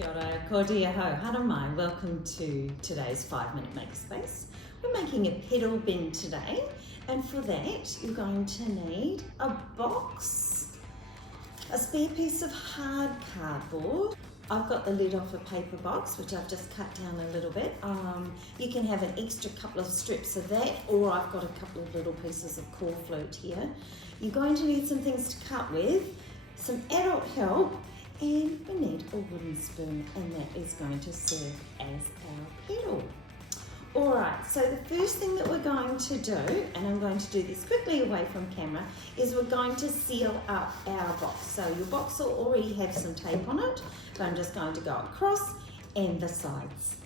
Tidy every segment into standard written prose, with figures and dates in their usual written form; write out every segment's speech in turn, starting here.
Kia ora, ko dia ho, hara mai. Welcome to today's 5-minute Makerspace. We're making a pedal bin today, and for that you're going to need a box, a spare piece of hard cardboard. I've got the lid off a paper box, which I've just cut down a little bit. You can have an extra couple of strips of that, or I've got a couple of little pieces of core flute here. You're going to need some things to cut with, some adult help, and we need a wooden spoon, and that is going to serve as our pedal. Alright, so the first thing that we're going to do, and I'm going to do this quickly away from camera, is we're going to seal up our box. So your box will already have some tape on it, but I'm just going to go across and the sides.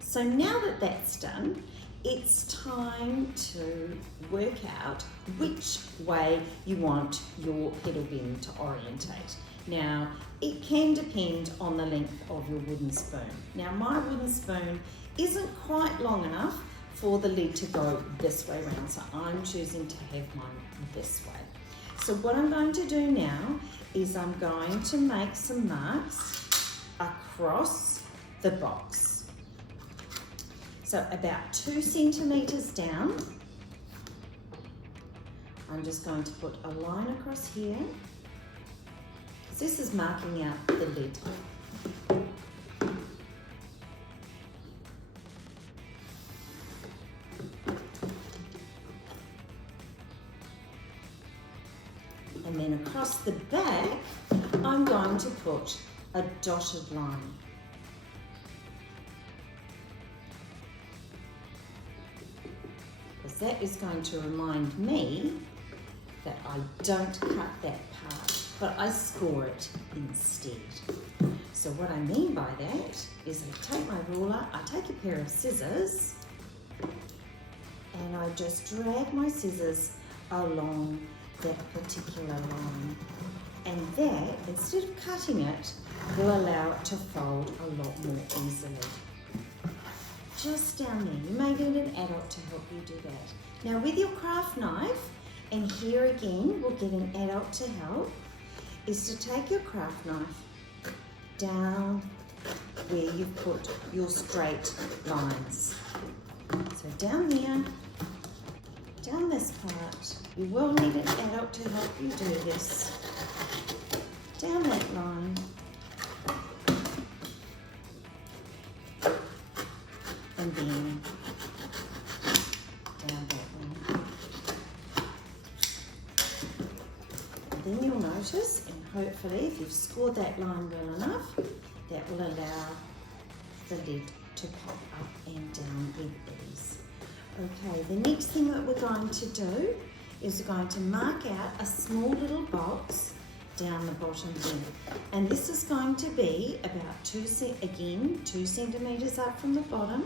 So now that that's done, it's time to work out which way you want your pedal bin to orientate. Now, it can depend on the length of your wooden spoon. Now, my wooden spoon isn't quite long enough for the lid to go this way around, so I'm choosing to have mine this way. So what I'm going to do now is I'm going to make some marks across the box. So about 2 centimeters down, I'm just going to put a line across here. This is marking out the lid. And then across the back, I'm going to put a dotted line. Because that is going to remind me that I don't cut that part, but I score it instead. So what I mean by that is I take my ruler, I take a pair of scissors, and I just drag my scissors along that particular line. And that, instead of cutting it, will allow it to fold a lot more easily. Just down there. You may need an adult to help you do that. Now with your craft knife, and here again we'll get an adult to help, is to take your craft knife down where you've put your straight lines. So down there, down this part, you will need an adult to help you do this. Down that line. And then down that one. And then you'll notice, and hopefully if you've scored that line well enough, that will allow the lid to pop up and down with ease. Okay, the next thing that we're going to do is we're going to mark out a small little box down the bottom here. And this is going to be about 2 centimeters up from the bottom.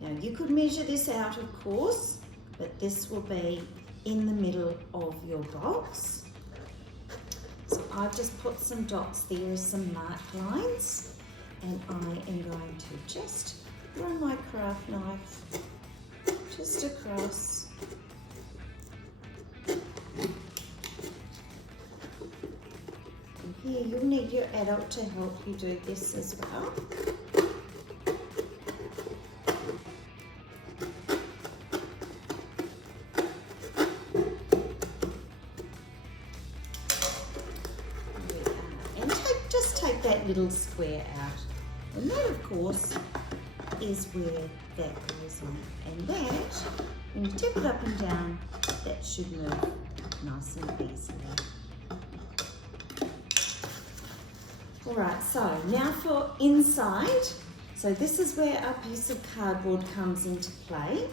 Now you could measure this out, of course, but this will be in the middle of your box. So I've just put some dots there as some mark lines, and I am going to just run my craft knife just across. And here you'll need your adult to help you do this as well. Just take that little square out. And that, of course, is where that goes on. And that, when you tip it up and down, that should move nice and easily. Alright, so now for inside. So this is where our piece of cardboard comes into play.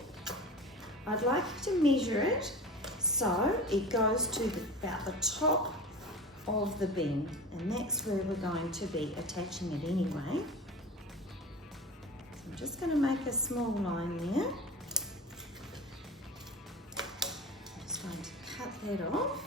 I'd like you to measure it so it goes to about the top of the bin, and that's where we're going to be attaching it anyway. So I'm just going to make a small line there. I'm just going to cut that off.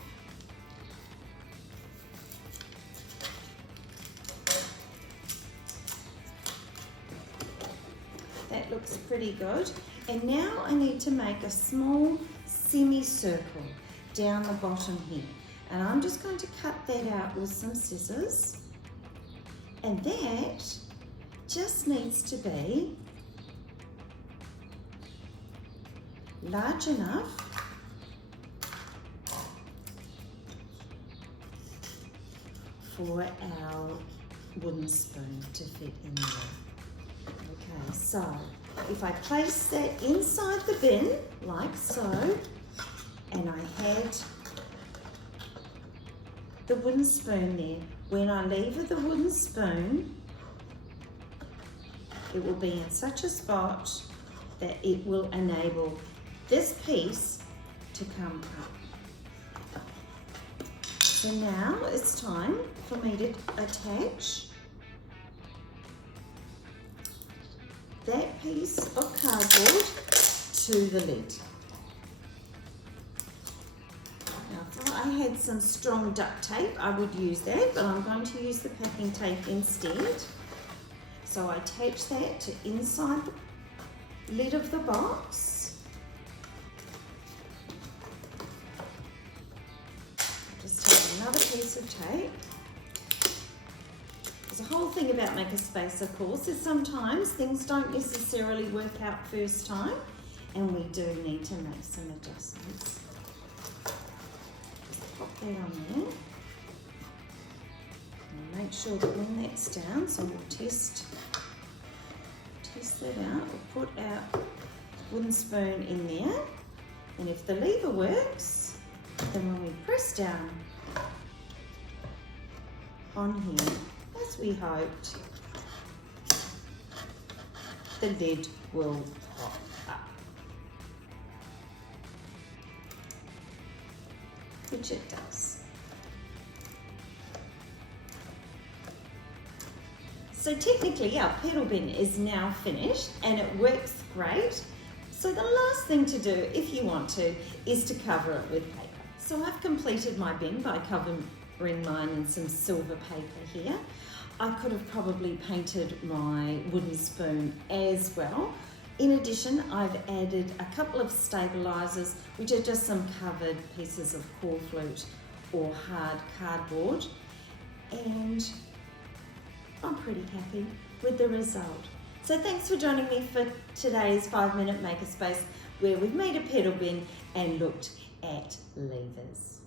That looks pretty good. And now I need to make a small semicircle down the bottom here. And I'm just going to cut that out with some scissors. And that just needs to be large enough for our wooden spoon to fit in there. Okay, so if I place that inside the bin, like so, and I had the wooden spoon there, when I lever the wooden spoon, it will be in such a spot that it will enable this piece to come up. So now it's time for me to attach that piece of cardboard to the lid. Now, if I had some strong duct tape, I would use that, but I'm going to use the packing tape instead. So I attach that to inside the lid of the box. Just take another piece of tape. The whole thing about Makerspace, of course, is sometimes things don't necessarily work out first time, and we do need to make some adjustments. Just pop that on there. And make sure that when that's down, so we'll test that out. We'll put our wooden spoon in there, and if the lever works, then when we press down on here, as we hoped, the lid will pop up, which it does. So technically our pedal bin is now finished and it works great. So the last thing to do, if you want to, is to cover it with paper. So I've completed my bin by covering mine in some silver paper here. I could have probably painted my wooden spoon as well. In addition, I've added a couple of stabilizers, which are just some covered pieces of core flute or hard cardboard, and I'm pretty happy with the result. So thanks for joining me for today's 5-minute Makerspace, where we've made a pedal bin and looked at levers.